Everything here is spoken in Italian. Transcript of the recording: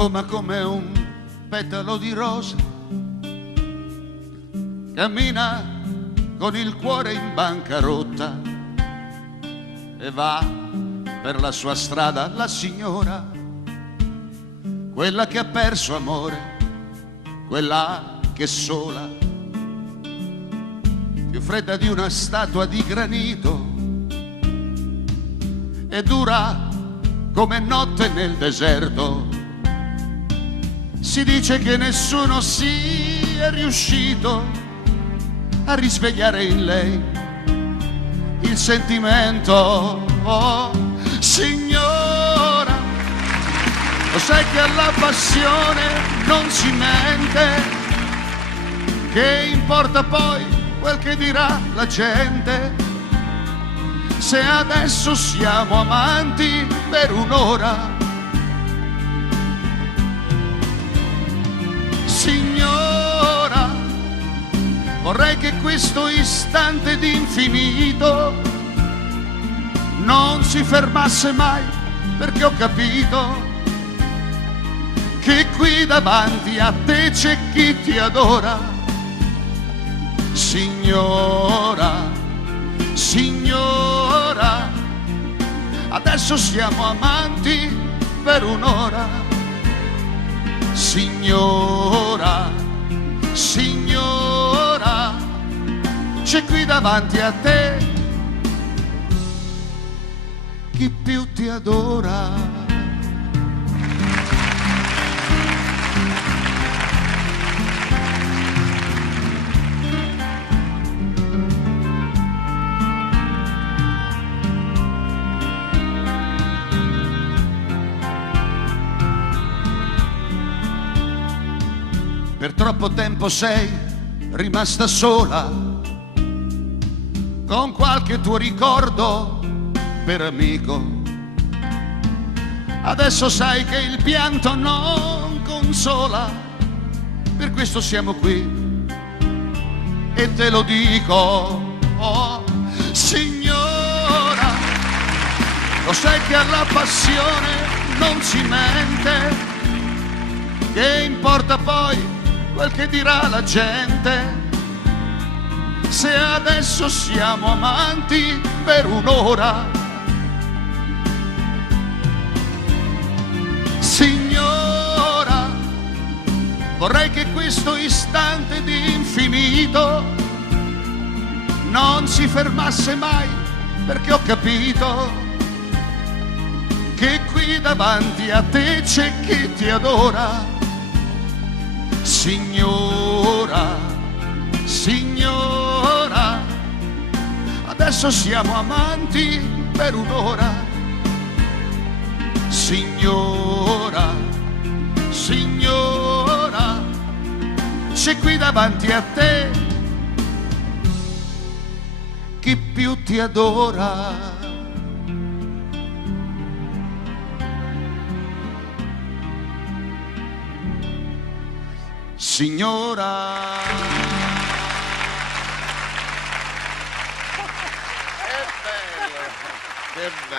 profuma come un petalo di rosa, cammina con il cuore in bancarotta e va per la sua strada la signora, quella che ha perso amore, quella che è sola, più fredda di una statua di granito e dura come notte nel deserto. Si dice che nessuno sia riuscito a risvegliare in lei il sentimento. Oh, signora, lo sai che alla passione non si mente, che importa poi quel che dirà la gente, se adesso siamo amanti per un'ora. Signora, vorrei che questo istante d'infinito non si fermasse mai, perché ho capito che qui davanti a te c'è chi ti adora. Signora, signora, adesso siamo amanti per un'ora. Signora, signora, c'è qui davanti a te chi più ti adora. Per troppo tempo sei rimasta sola, con qualche tuo ricordo per amico. Adesso sai che il pianto non consola, per questo siamo qui e te lo dico. Oh, signora, lo sai che alla passione non si mente, che importa poi quel che dirà la gente, se adesso siamo amanti per un'ora. Signora, vorrei che questo istante di infinito non si fermasse mai, perché ho capito che qui davanti a te c'è chi ti adora. Signora, signora, adesso siamo amanti per un'ora. Signora, signora, c'è qui davanti a te chi più ti adora. Signora. Che bello, che bello.